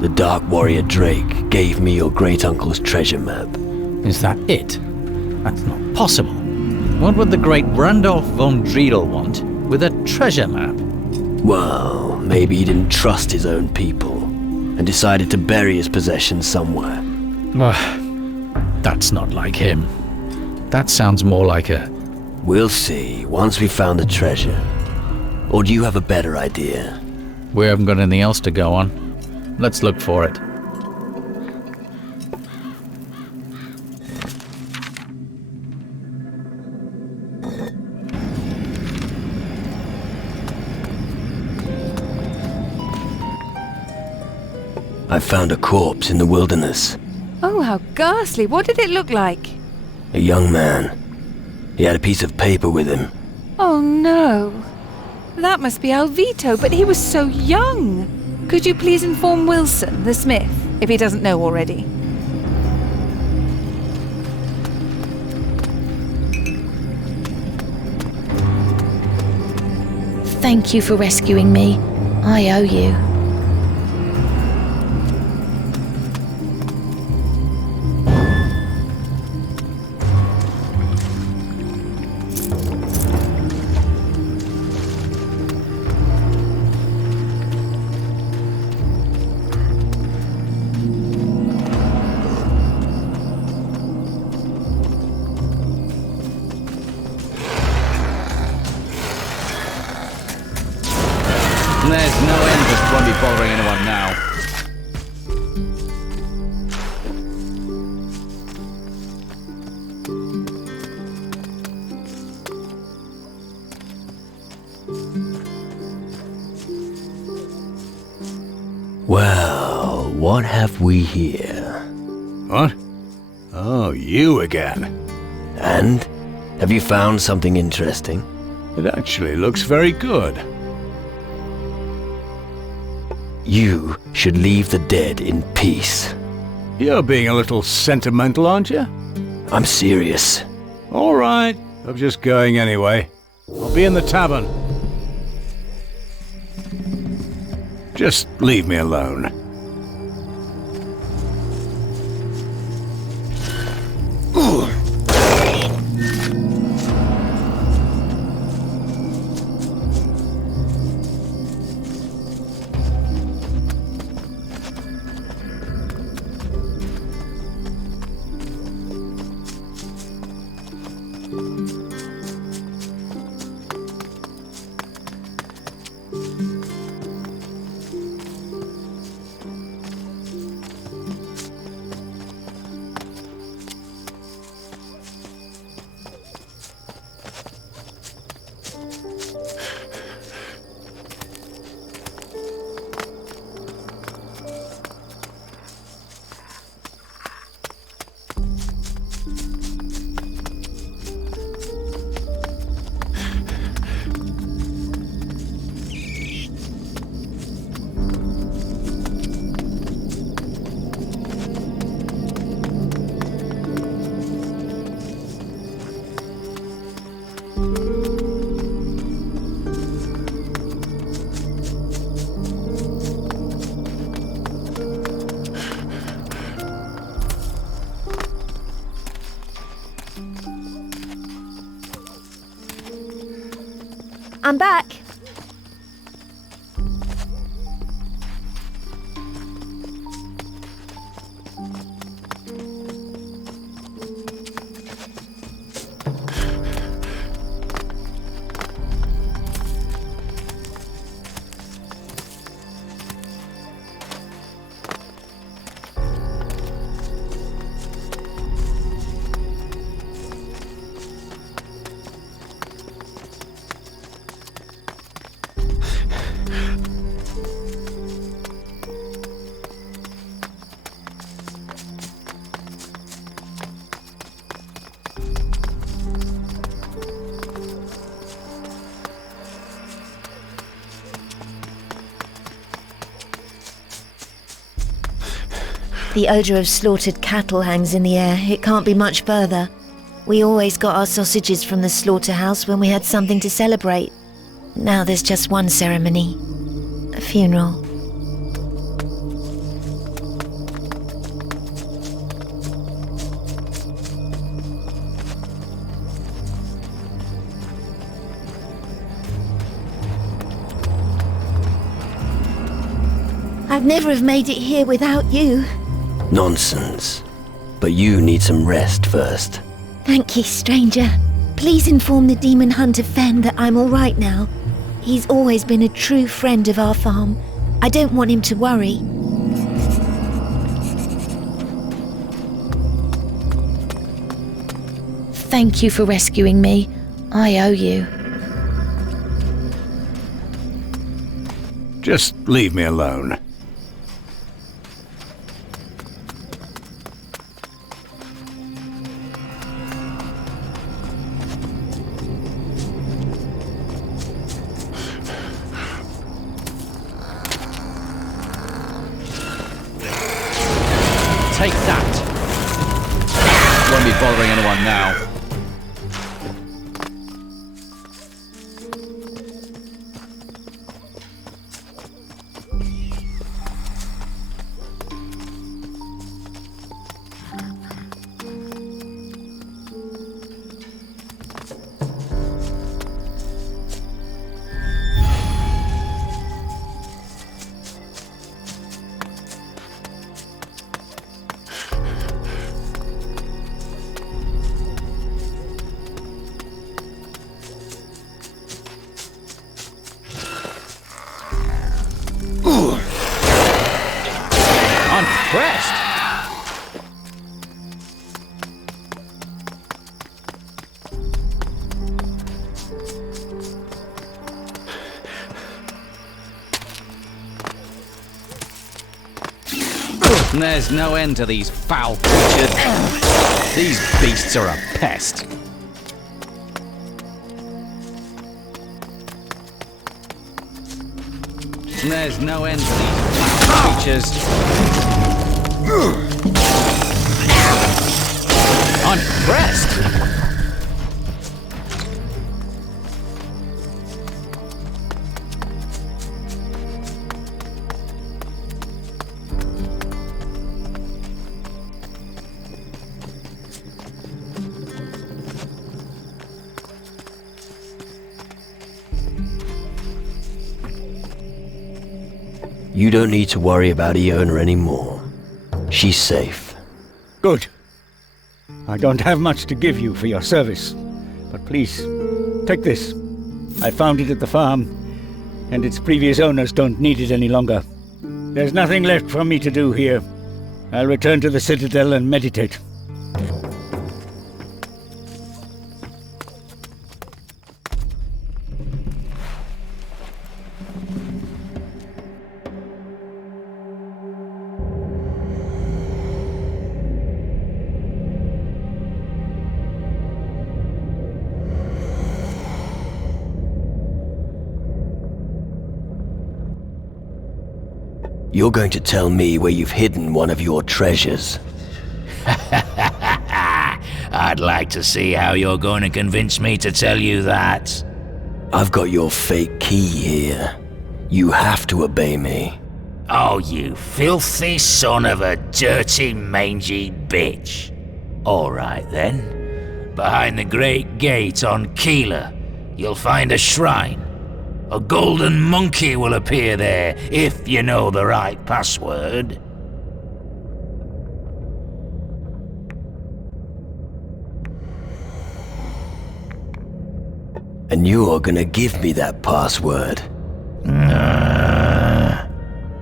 The Dark Warrior Drake gave me your great-uncle's treasure map. Is that it? That's not possible. What would the great Randolph von Driedel want with a treasure map? Well, maybe he didn't trust his own people and decided to bury his possessions somewhere. That's not like him. That sounds more like a... We'll see once we've found the treasure. Or do you have a better idea? We haven't got anything else to go on. Let's look for it. I found a corpse in the wilderness. Oh, how ghastly. What did it look like? A young man. He had a piece of paper with him. Oh, no. That must be Alvito, but he was so young. Could you please inform Wilson, the smith, if he doesn't know already? Thank you for rescuing me. I owe you. There's no end to won't be bothering anyone now. Well, what have we here? What? Oh, you again. And? Have you found something interesting? It actually looks very good. You should leave the dead in peace. You're being a little sentimental, aren't you? I'm serious. All right, I'm just going anyway. I'll be in the tavern. Just leave me alone. I'm back. The odour of slaughtered cattle hangs in the air. It can't be much further. We always got our sausages from the slaughterhouse when we had something to celebrate. Now there's just one ceremony. A funeral. I'd never have made it here without you. Nonsense. But you need some rest first. Thank you, stranger. Please inform the demon hunter Fen that I'm all right now. He's always been a true friend of our farm. I don't want him to worry. Thank you for rescuing me. I owe you. Just leave me alone. Take that. Won't be bothering anyone now. Unpressed. There's no end to these foul creatures. These beasts are a pest. There's no end to these foul creatures. Unpressed. You don't need to worry about Iona anymore. She's safe. Good. I don't have much to give you for your service, but please, take this. I found it at the farm, and its previous owners don't need it any longer. There's nothing left for me to do here. I'll return to the Citadel and meditate. You're going to tell me where you've hidden one of your treasures. I'd like to see how you're going to convince me to tell you that. I've got your fake key here. You have to obey me. Oh, you filthy son of a dirty, mangy bitch. All right, then. Behind the great gate on Keeler, you'll find a shrine. A golden monkey will appear there, if you know the right password. And you're gonna give me that password.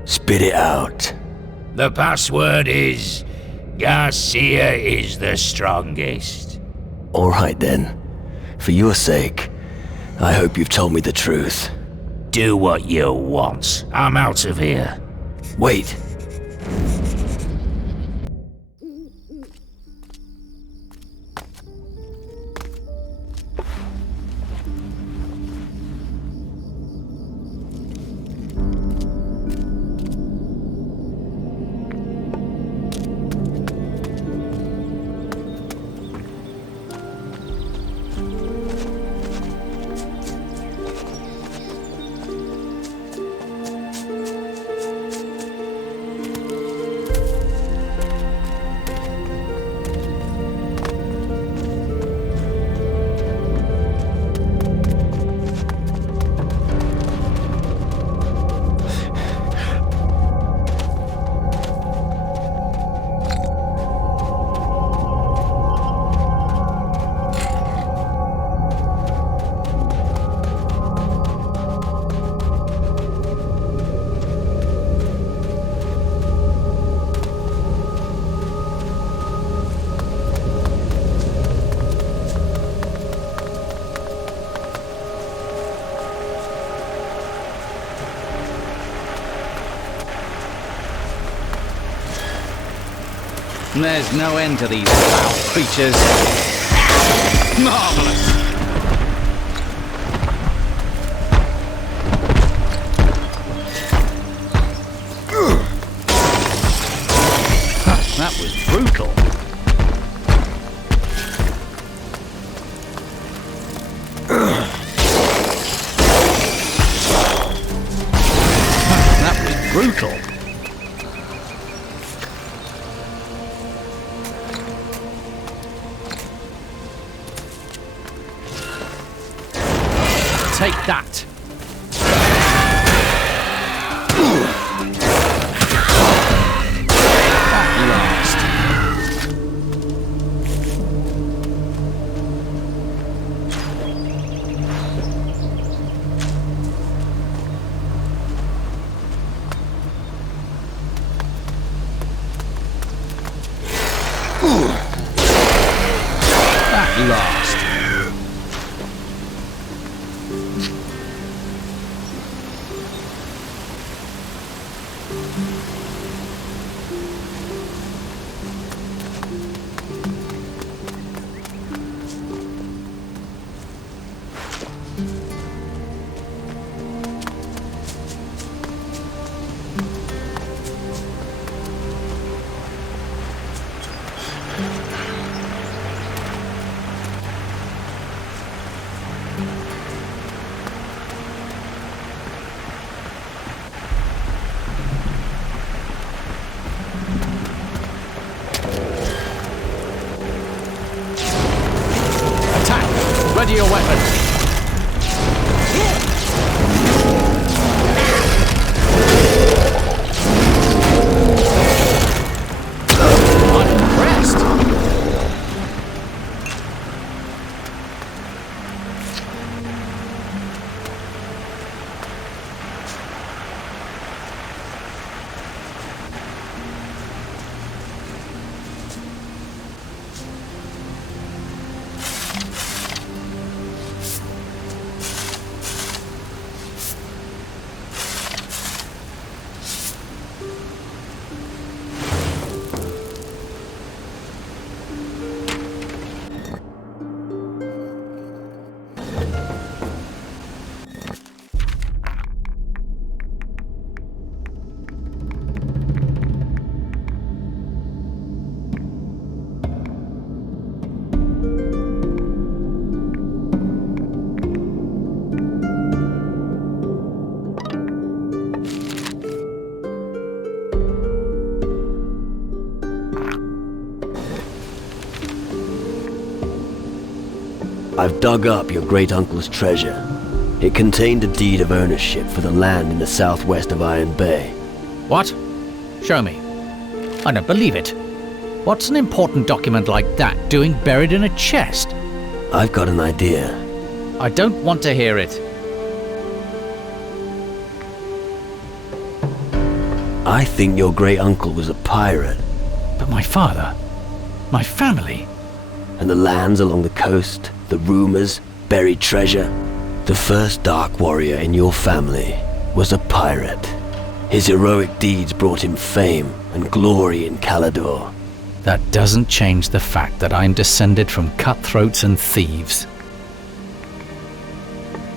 Spit it out. The password is... Garcia is the strongest. Alright then. For your sake, I hope you've told me the truth. Do what you want. I'm out of here. Wait. There's no end to these foul creatures. Marvelous! That was brutal. That was brutal. Take that. At last. At last. Ready your weapons. I'm impressed. I've dug up your great-uncle's treasure. It contained a deed of ownership for the land in the southwest of Iron Bay. What? Show me. I don't believe it. What's an important document like that doing buried in a chest? I've got an idea. I don't want to hear it. I think your great-uncle was a pirate. But my father, my family... And the lands along the coast, the rumors, buried treasure. The first Dark Warrior in your family was a pirate. His heroic deeds brought him fame and glory in Calador. That doesn't change the fact that I'm descended from cutthroats and thieves.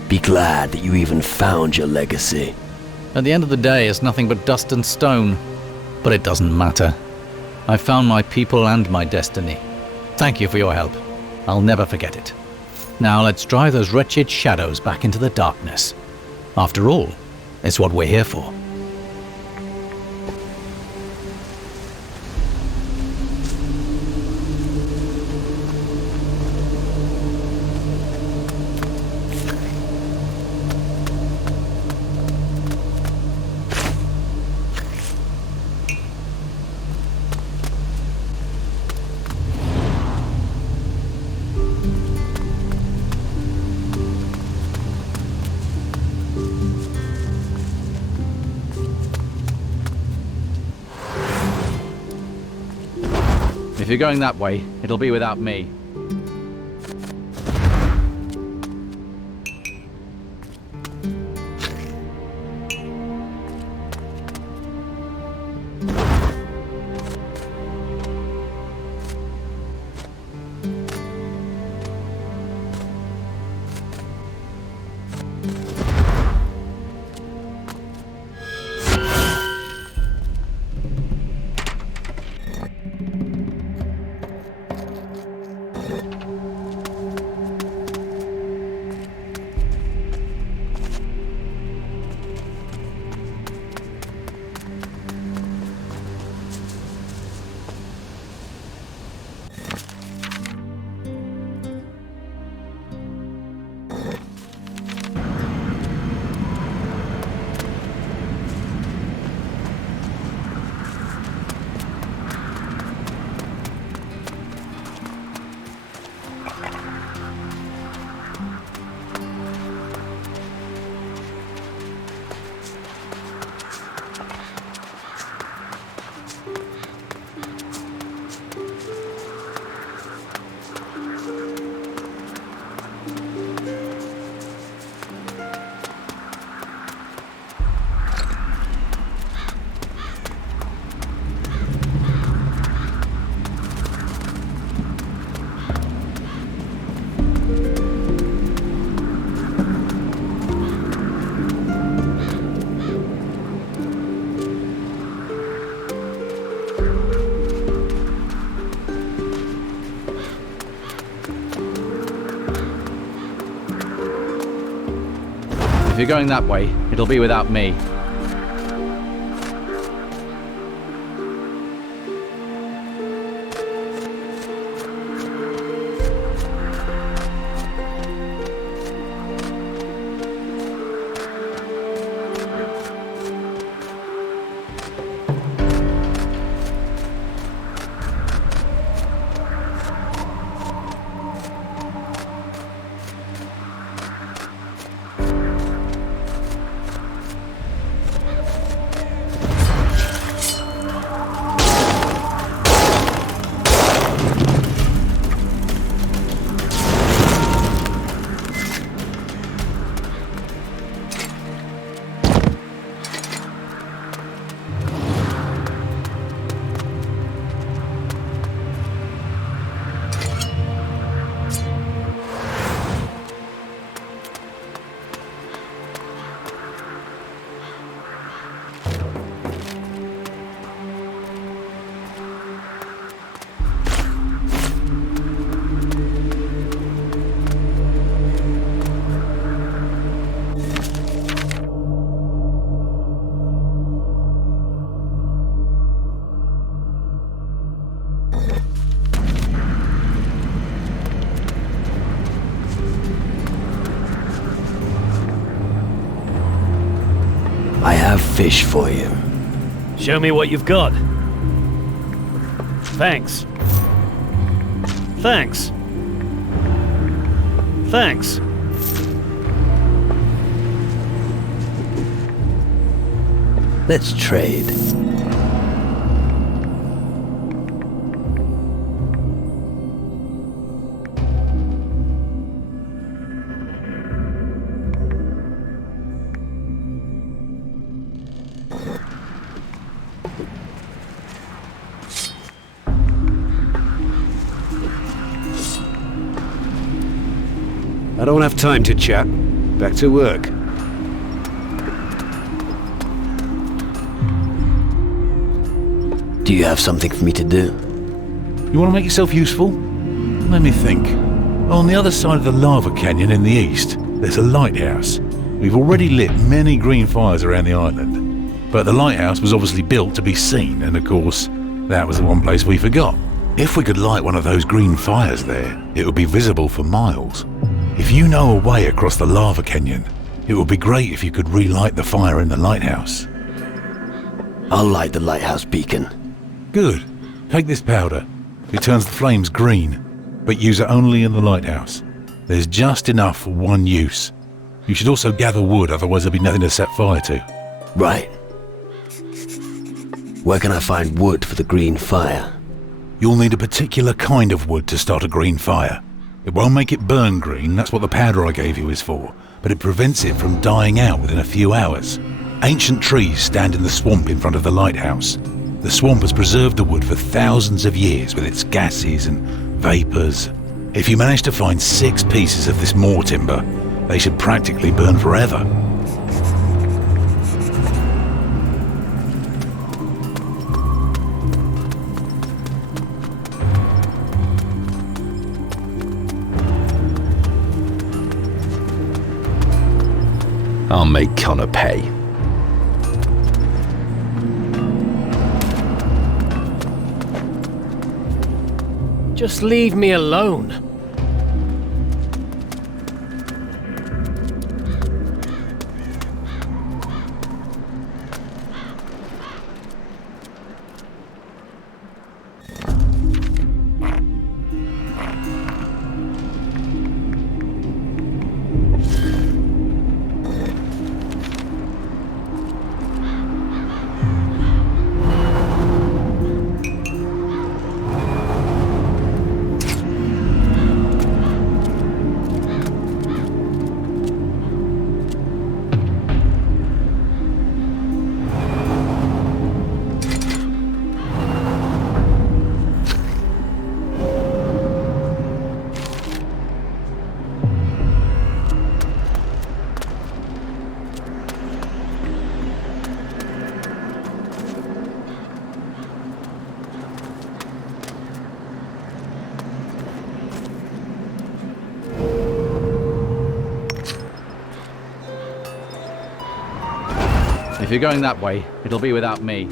Be glad that you even found your legacy. At the end of the day, it's nothing but dust and stone. But it doesn't matter. I found my people and my destiny. Thank you for your help. I'll never forget it. Now let's drive those wretched shadows back into the darkness. After all, it's what we're here for. If you're going that way, it'll be without me. If you're going that way, it'll be without me. I have fish for you. Show me what you've got. Thanks. Thanks. Thanks. Let's trade. I don't have time to chat. Back to work. Do you have something for me to do? You want to make yourself useful? Let me think. On the other side of the lava canyon in the east, there's a lighthouse. We've already lit many green fires around the island. But the lighthouse was obviously built to be seen, and of course, that was the one place we forgot. If we could light one of those green fires there, it would be visible for miles. If you know a way across the lava canyon, it would be great if you could relight the fire in the lighthouse. I'll light the lighthouse beacon. Good. Take this powder. It turns the flames green, but use it only in the lighthouse. There's just enough for one use. You should also gather wood, otherwise there'll be nothing to set fire to. Right. Where can I find wood for the green fire? You'll need a particular kind of wood to start a green fire. It won't make it burn green, that's what the powder I gave you is for, but it prevents it from dying out within a few hours. Ancient trees stand in the swamp in front of the lighthouse. The swamp has preserved the wood for thousands of years with its gases and vapours. If you manage to find 6 pieces of this moor timber, They should practically burn forever. I'll make Connor pay. Just leave me alone. If you're going that way, it'll be without me.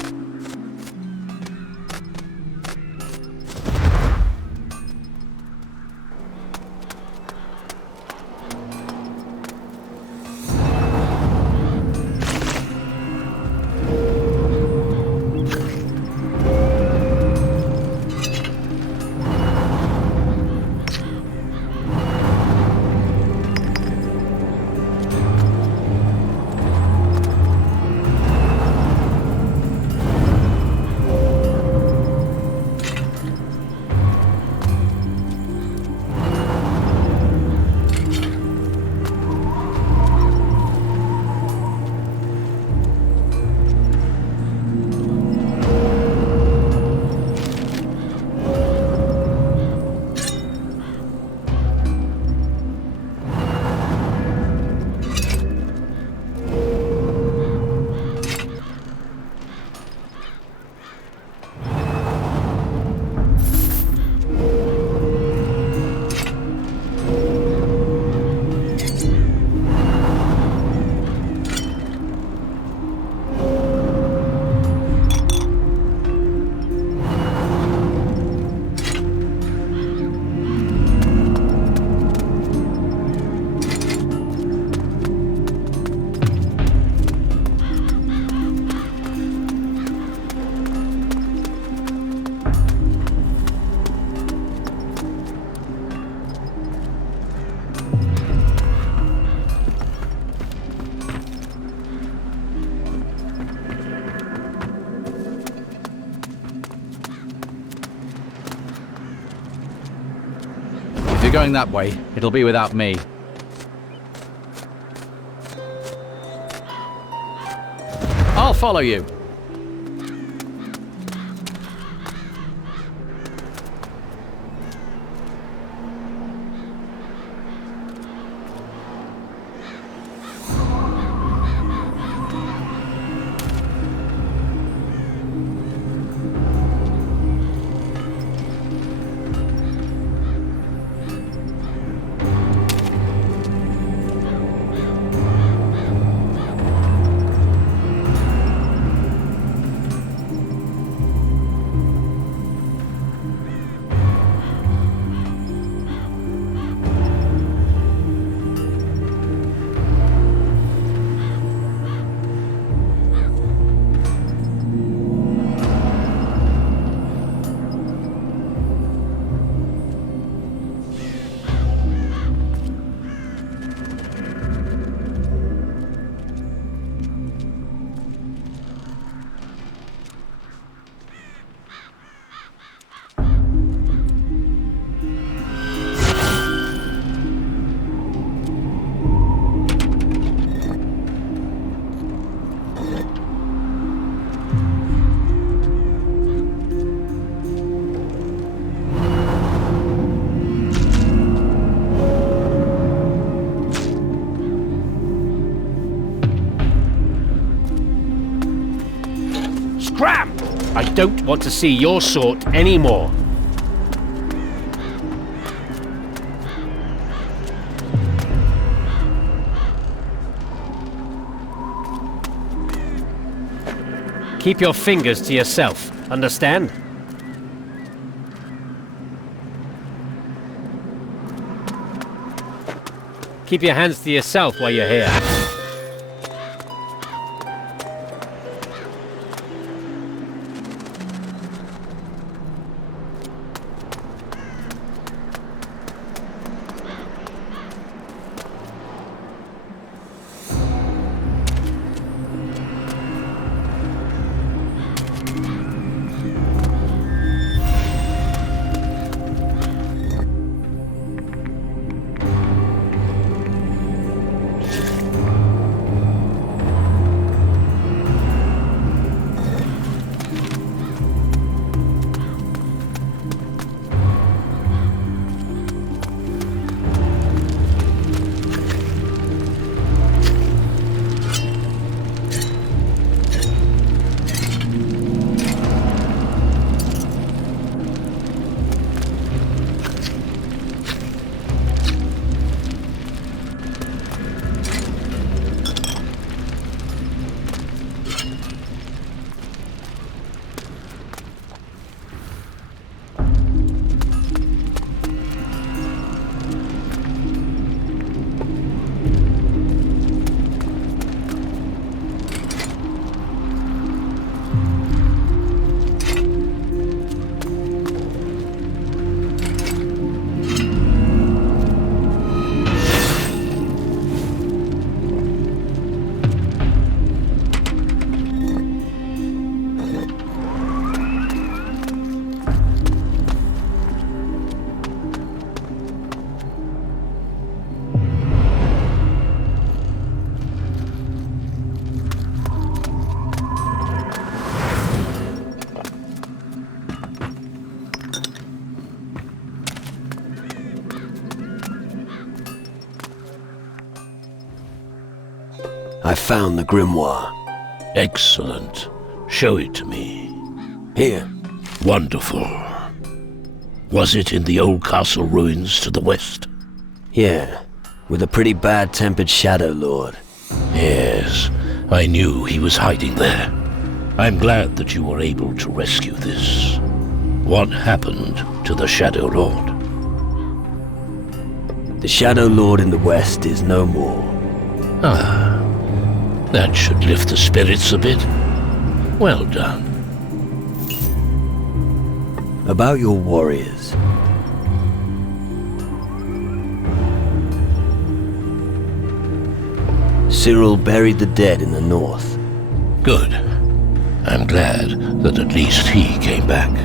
If you're going that way, it'll be without me. I'll follow you. I don't want to see your sort anymore. Keep your fingers to yourself, understand? Keep your hands to yourself while you're here. I found the grimoire. Excellent. Show it to me. Here. Wonderful. Was it in the old castle ruins to the west? Yeah, with a pretty bad-tempered Shadow Lord. Yes, I knew he was hiding there. I'm glad that you were able to rescue this. What happened to the Shadow Lord? The Shadow Lord in the west is no more. Ah, that should lift the spirits a bit. Well done. About your warriors. Cyril buried the dead in the north. Good. I'm glad that at least he came back.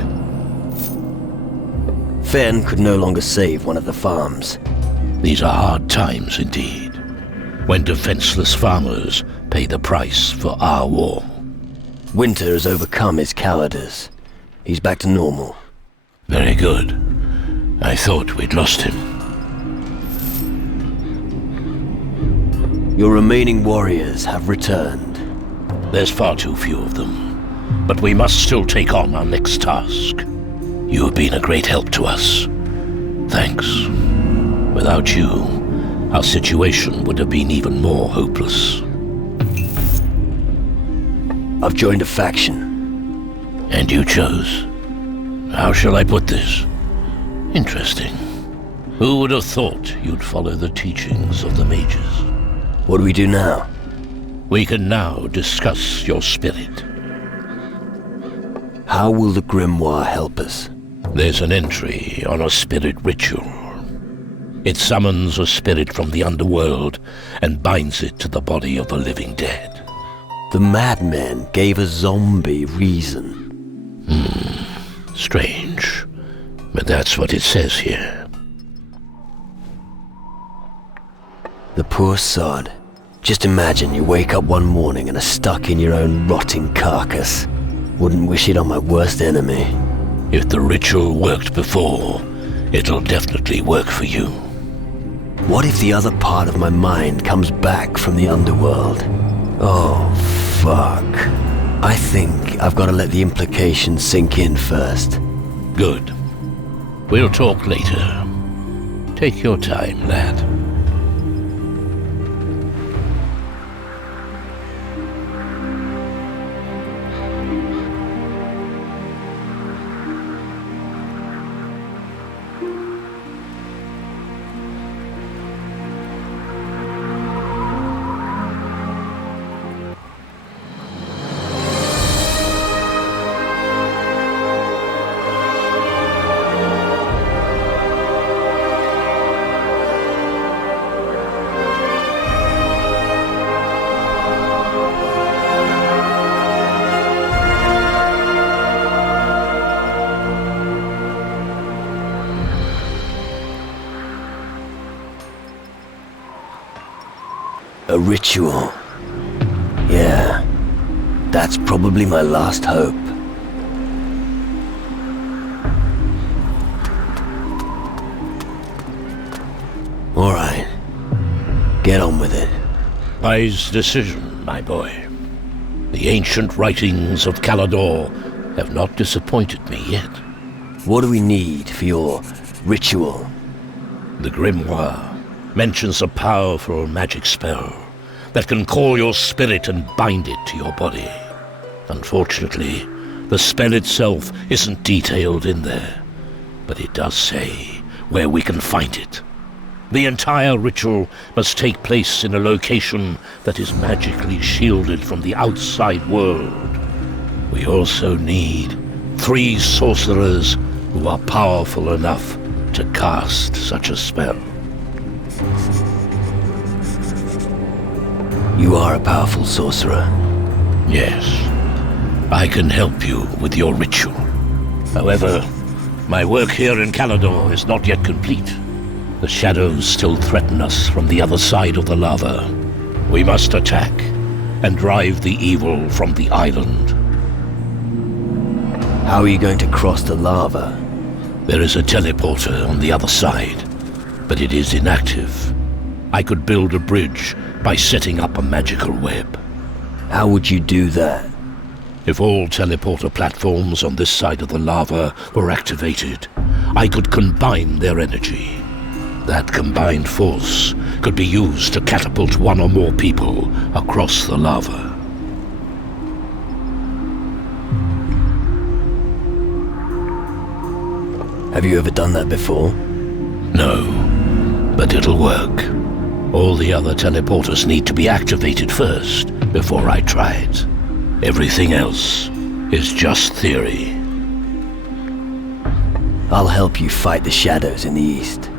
Fenn could no longer save one of the farms. These are hard times indeed, when defenseless farmers pay the price for our war. Winter has overcome his cowardice. He's back to normal. Very good. I thought we'd lost him. Your remaining warriors have returned. There's far too few of them, but we must still take on our next task. You have been a great help to us. Thanks. Without you, our situation would have been even more hopeless. I've joined a faction. And you chose? How shall I put this? Interesting. Who would have thought you'd follow the teachings of the mages? What do we do now? We can now discuss your spirit. How will the grimoire help us? There's an entry on a spirit ritual. It summons a spirit from the underworld and binds it to the body of a living dead. The madmen gave a zombie reason. Strange. But that's what it says here. The poor sod. Just imagine you wake up one morning and are stuck in your own rotting carcass. Wouldn't wish it on my worst enemy. If the ritual worked before, it'll definitely work for you. What if the other part of my mind comes back from the underworld? Oh, fuck. I think I've got to let the implications sink in first. Good. We'll talk later. Take your time, lad. A ritual. Yeah, that's probably my last hope. All right, get on with it. Wise decision, my boy. The ancient writings of Calador have not disappointed me yet. What do we need for your ritual? The Grimoire mentions a powerful magic spell that can call your spirit and bind it to your body. Unfortunately, the spell itself isn't detailed in there, but it does say where we can find it. The entire ritual must take place in a location that is magically shielded from the outside world. We also need 3 sorcerers who are powerful enough to cast such a spell. You are a powerful sorcerer. Yes, I can help you with your ritual. However, my work here in Calador is not yet complete. The shadows still threaten us from the other side of the lava. We must attack and drive the evil from the island. How are you going to cross the lava? There is a teleporter on the other side, but it is inactive. I could build a bridge by setting up a magical web. How would you do that? If all teleporter platforms on this side of the lava were activated, I could combine their energy. That combined force could be used to catapult 1 or more people across the lava. Have you ever done that before? No, but it'll work. All the other teleporters need to be activated first before I try it. Everything else is just theory. I'll help you fight the shadows in the east.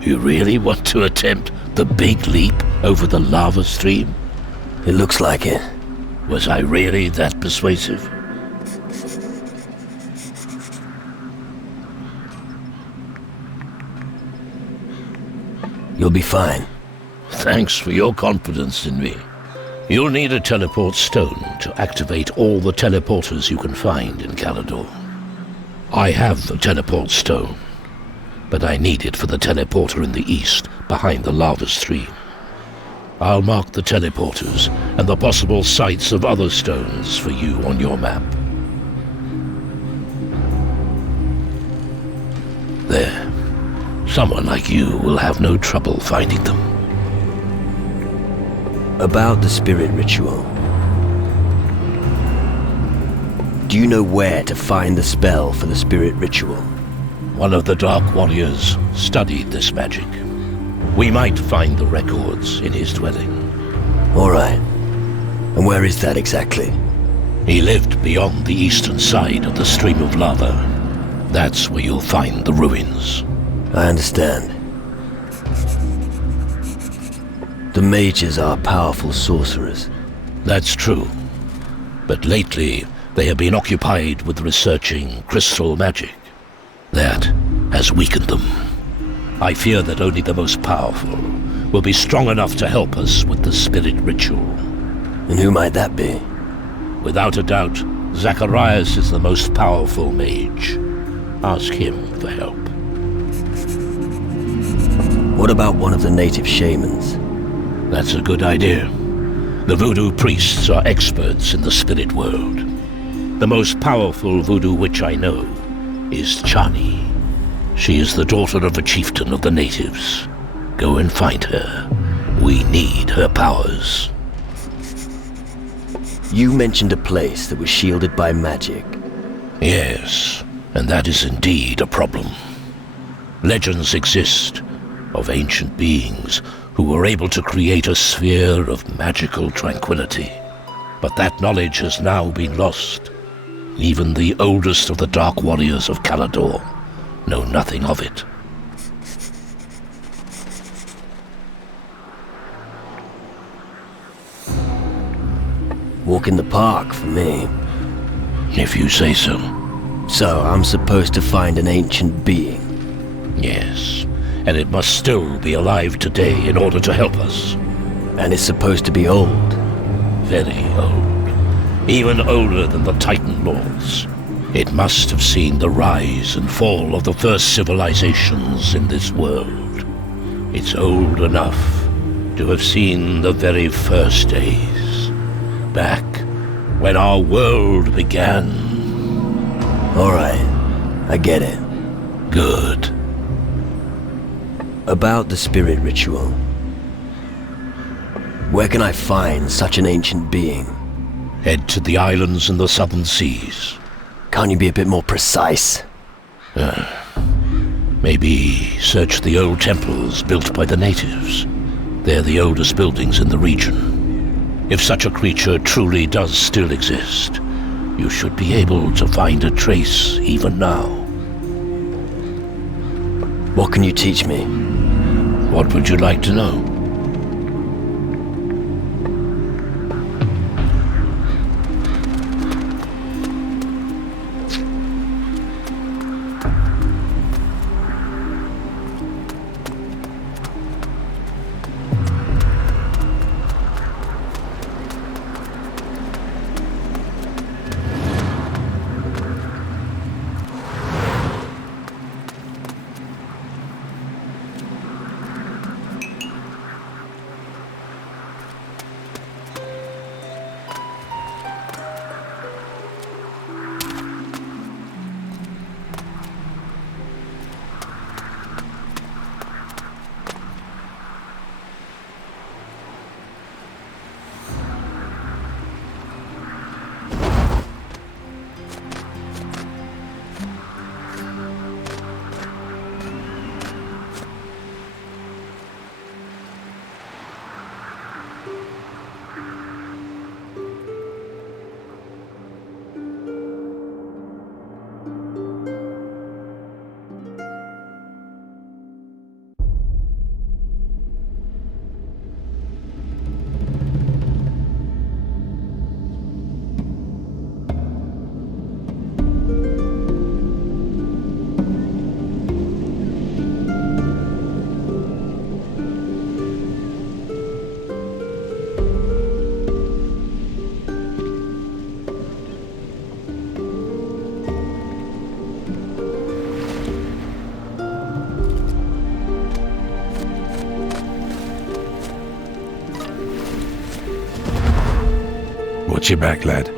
You really want to attempt the big leap over the lava stream? It looks like it. Was I really that persuasive? You'll be fine. Thanks for your confidence in me. You'll need a teleport stone to activate all the teleporters you can find in Calador. I have the teleport stone, but I need it for the teleporter in the east, behind the lava stream. I'll mark the teleporters and the possible sites of other stones for you on your map. There. Someone like you will have no trouble finding them. About the spirit ritual. Do you know where to find the spell for the spirit ritual? One of the Dark Warriors studied this magic. We might find the records in his dwelling. All right. And where is that exactly? He lived beyond the eastern side of the stream of lava. That's where you'll find the ruins. I understand. The mages are powerful sorcerers. That's true. But lately, they have been occupied with researching crystal magic. That has weakened them. I fear that only the most powerful will be strong enough to help us with the spirit ritual. And who might that be? Without a doubt, Zacharias is the most powerful mage. Ask him for help. What about one of the native shamans? That's a good idea. The voodoo priests are experts in the spirit world. The most powerful voodoo witch I know is Chani. She is the daughter of a chieftain of the natives. Go and find her. We need her powers. You mentioned a place that was shielded by magic. Yes, and that is indeed a problem. Legends exist of ancient beings who were able to create a sphere of magical tranquility. But that knowledge has now been lost. Even the oldest of the Dark Warriors of Calador know nothing of it. Walk in the park for me. If you say so. So, I'm supposed to find an ancient being? Yes, and it must still be alive today in order to help us. And it's supposed to be old? Very old. Even older than the Titan Lords. It must have seen the rise and fall of the first civilizations in this world. It's old enough to have seen the very first days. Back when our world began. Alright, I get it. Good. About the spirit ritual. Where can I find such an ancient being? Head to the islands in the southern seas. Can't you be a bit more precise? Maybe search the old temples built by the natives. They're the oldest buildings in the region. If such a creature truly does still exist, you should be able to find a trace even now. What can you teach me? What would you like to know? Watch your back, lad.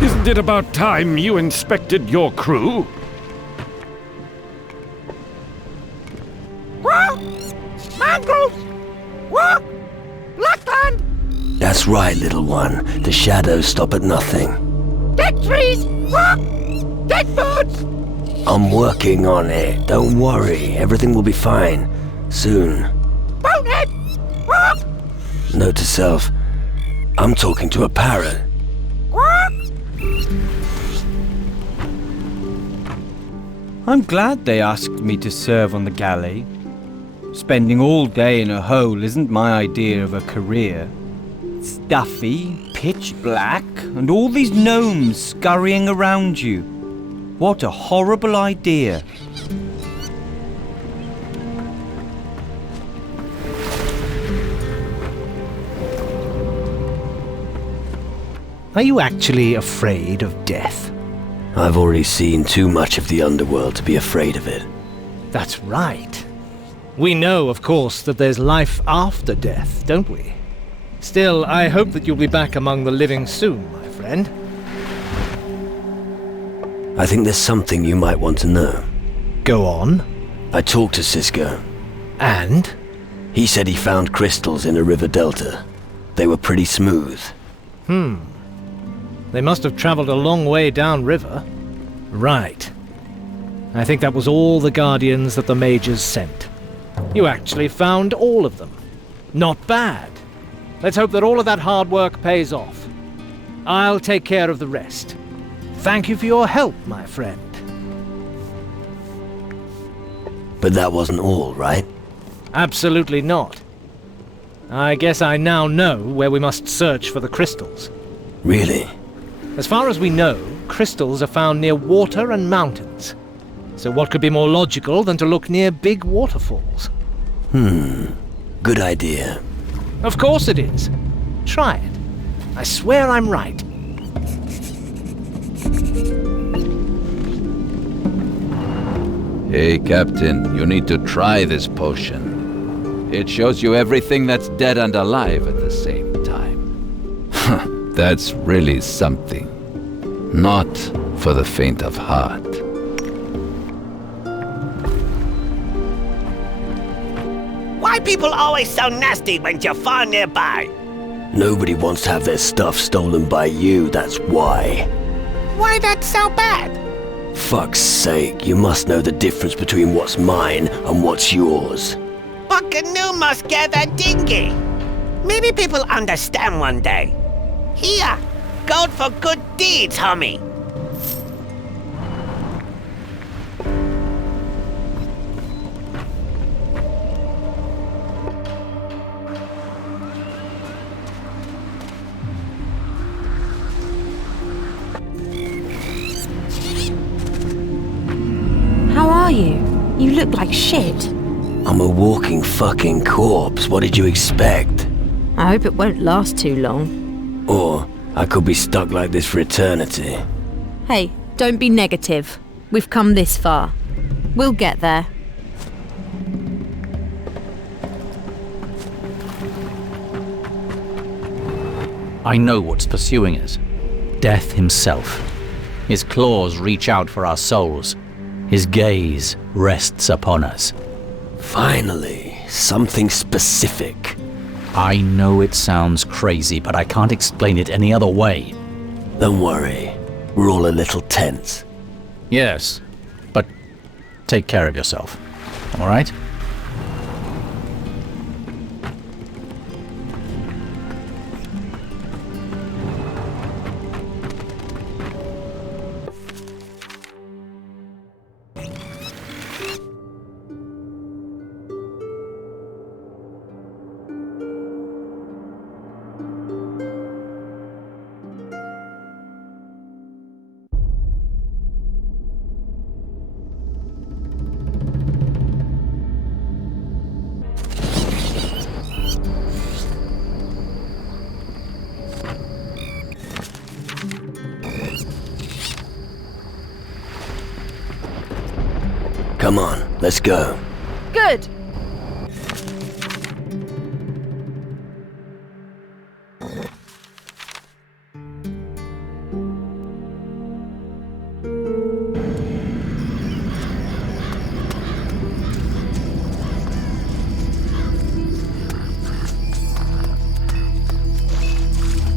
Isn't it about time you inspected your crew? What? Mangroves! What? Blackland! That's right, little one. The shadows stop at nothing. Dead trees! What? Dead birds! I'm working on it. Don't worry. Everything will be fine. Soon. Bonehead! What? note to self, I'm talking to a parrot. I'm glad they asked me to serve on the galley. Spending all day in a hole isn't my idea of a career. Stuffy, pitch black, and all these gnomes scurrying around you. What a horrible idea. Are you actually afraid of death? I've already seen too much of the underworld to be afraid of it. That's right. We know, of course, that there's life after death, don't we? Still, I hope that you'll be back among the living soon, my friend. I think there's something you might want to know. Go on. I talked to Cisco. And? He said he found crystals in a river delta. They were pretty smooth. They must have traveled a long way downriver. Right. I think that was all the Guardians that the Mages sent. You actually found all of them. Not bad. Let's hope that all of that hard work pays off. I'll take care of the rest. Thank you for your help, my friend. But that wasn't all, right? Absolutely not. I guess I now know where we must search for the crystals. Really? As far as we know, crystals are found near water and mountains. So what could be more logical than to look near big waterfalls? Good idea. Of course it is. Try it. I swear I'm right. Hey, Captain, you need to try this potion. It shows you everything that's dead and alive at the same time. That's really something. Not for the faint of heart. Why people always so nasty when you're far nearby? Nobody wants to have their stuff stolen by you, that's why. Why that's so bad? Fuck's sake, you must know the difference between what's mine and what's yours. But canoe must get a dinghy. Maybe people understand one day. Here, gold for good deeds, homie. How are you? You look like shit. I'm a walking fucking corpse. What did you expect? I hope it won't last too long. Or I could be stuck like this for eternity. Hey, don't be negative. We've come this far. We'll get there. I know what's pursuing us. Death himself. His claws reach out for our souls. His gaze rests upon us. Finally, something specific. I know it sounds crazy, but I can't explain it any other way. Don't worry. We're all a little tense. Yes, but take care of yourself. All right? Come on, let's go. Good.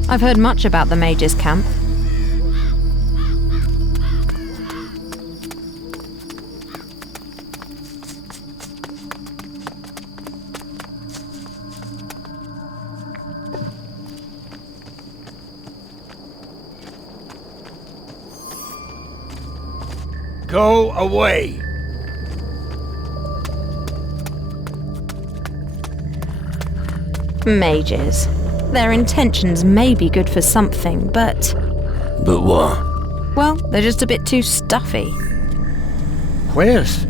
I've heard much about the Mage's camp. Go away! Mages. Their intentions may be good for something, but... But what? well, they're just a bit too stuffy. Where's?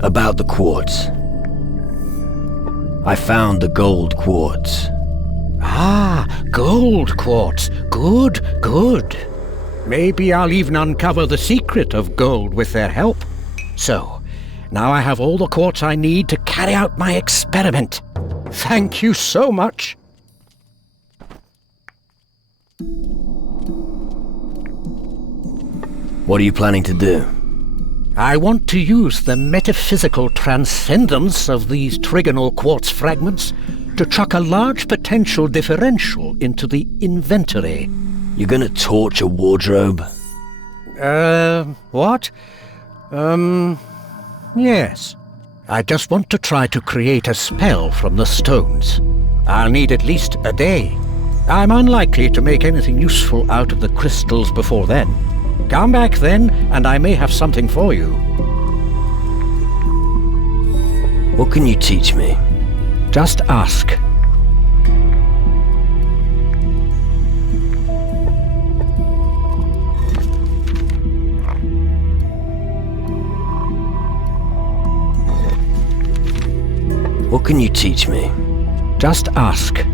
About the quartz. I found the gold quartz. Ah, gold quartz. Good, good. Maybe I'll even uncover the secret of gold with their help. So, now I have all the quartz I need to carry out my experiment. Thank you so much. What are you planning to do? I want to use the metaphysical transcendence of these trigonal quartz fragments to chuck a large potential differential into the inventory. You're gonna torch a wardrobe? What? Yes. I just want to try to create a spell from the stones. I'll need at least a day. I'm unlikely to make anything useful out of the crystals before then. Come back then, and I may have something for you. What can you teach me? Just ask. What can you teach me? Just ask.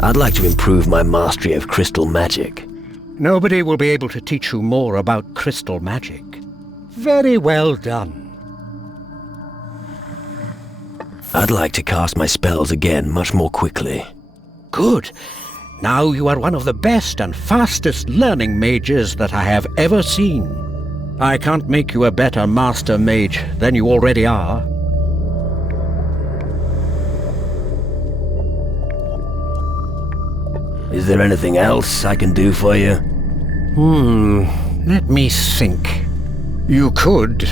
I'd like to improve my mastery of crystal magic. Nobody will be able to teach you more about crystal magic. Very well done. I'd like to cast my spells again much more quickly. Good. Now you are one of the best and fastest learning mages that I have ever seen. I can't make you a better master mage than you already are. Is there anything else I can do for you? Let me think. You could.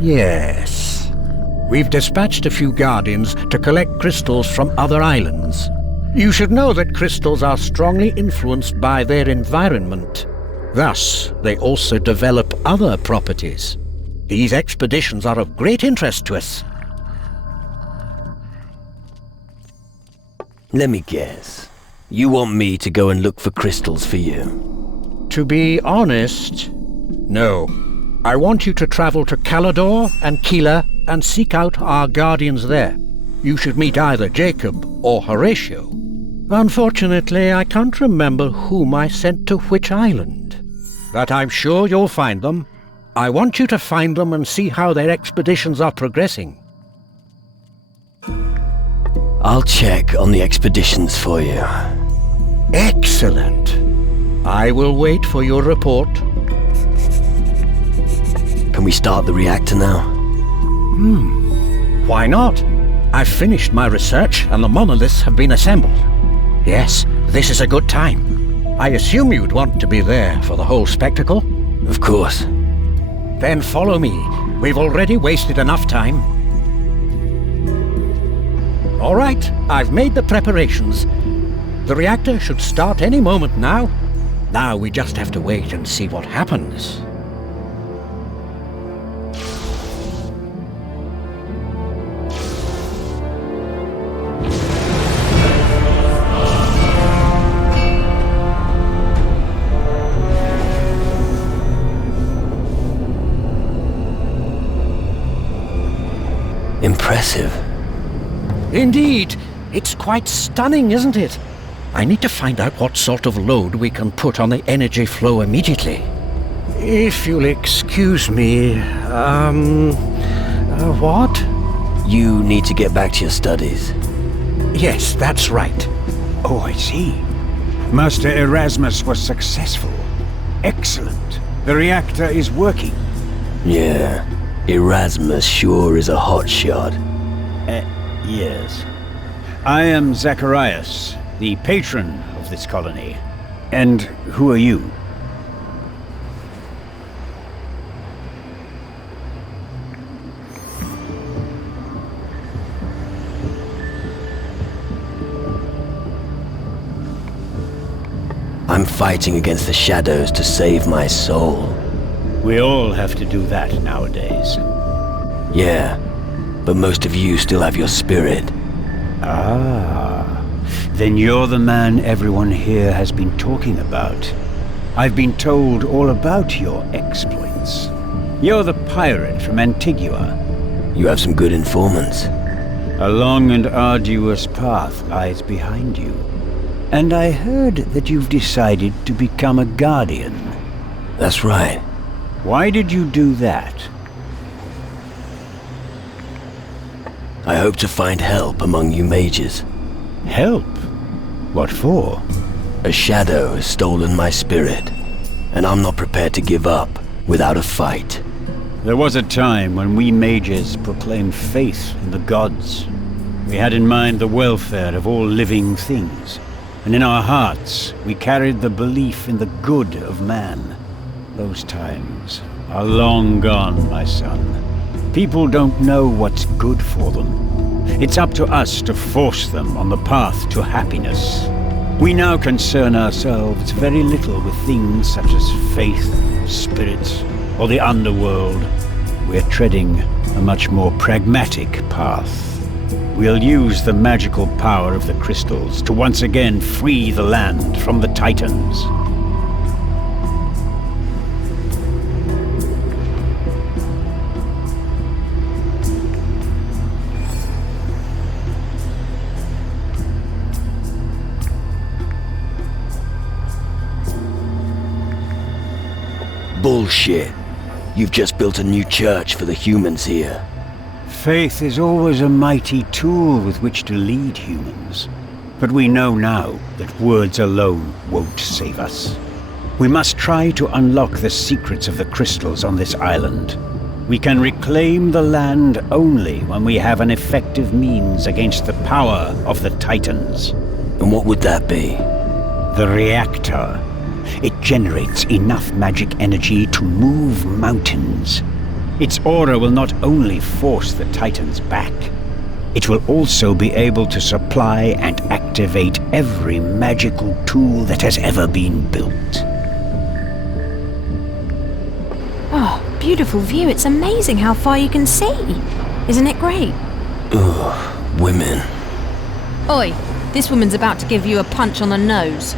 Yes. We've dispatched a few guardians to collect crystals from other islands. You should know that crystals are strongly influenced by their environment. Thus, they also develop other properties. These expeditions are of great interest to us. Let me guess. You want me to go and look for crystals for you? To be honest, no. I want you to travel to Calador and Keeler and seek out our guardians there. You should meet either Jacob or Horatio. Unfortunately, I can't remember whom I sent to which island. But I'm sure you'll find them. I want you to find them and see how their expeditions are progressing. I'll check on the expeditions for you. Excellent. I will wait for your report. Can we start the reactor now? Why not? I've finished my research and the monoliths have been assembled. Yes, this is a good time. I assume you'd want to be there for the whole spectacle? Of course. Then follow me. We've already wasted enough time. All right, I've made the preparations. The reactor should start any moment now. Now we just have to wait and see what happens. Impressive. Indeed. It's quite stunning, isn't it? I need to find out what sort of load we can put on the energy flow immediately. If you'll excuse me, what? You need to get back to your studies. Yes, that's right. Oh, I see. Master Erasmus was successful. Excellent. The reactor is working. Yeah. Erasmus sure is a hotshot. Yes. I am Zacharias, the patron of this colony. And who are you? I'm fighting against the shadows to save my soul. We all have to do that nowadays. Yeah, but most of you still have your spirit. Ah, then you're the man everyone here has been talking about. I've been told all about your exploits. You're the pirate from Antigua. You have some good informants. A long and arduous path lies behind you. And I heard that you've decided to become a guardian. That's right. Why did you do that? I hope to find help among you mages. Help? What for? A shadow has stolen my spirit, and I'm not prepared to give up without a fight. There was a time when we mages proclaimed faith in the gods. We had in mind the welfare of all living things, and in our hearts we carried the belief in the good of man. Those times are long gone, my son. People don't know what's good for them. It's up to us to force them on the path to happiness. We now concern ourselves very little with things such as faith, spirits, or the underworld. We're treading a much more pragmatic path. We'll use the magical power of the crystals to once again free the land from the Titans. Bullshit. You've just built a new church for the humans here. Faith is always a mighty tool with which to lead humans. But we know now that words alone won't save us. We must try to unlock the secrets of the crystals on this island. We can reclaim the land only when we have an effective means against the power of the Titans. And what would that be? The reactor. It generates enough magic energy to move mountains. Its aura will not only force the Titans back, it will also be able to supply and activate every magical tool that has ever been built. Oh, beautiful view. It's amazing how far you can see. Isn't it great? Ugh, women. Oi, this woman's about to give you a punch on the nose.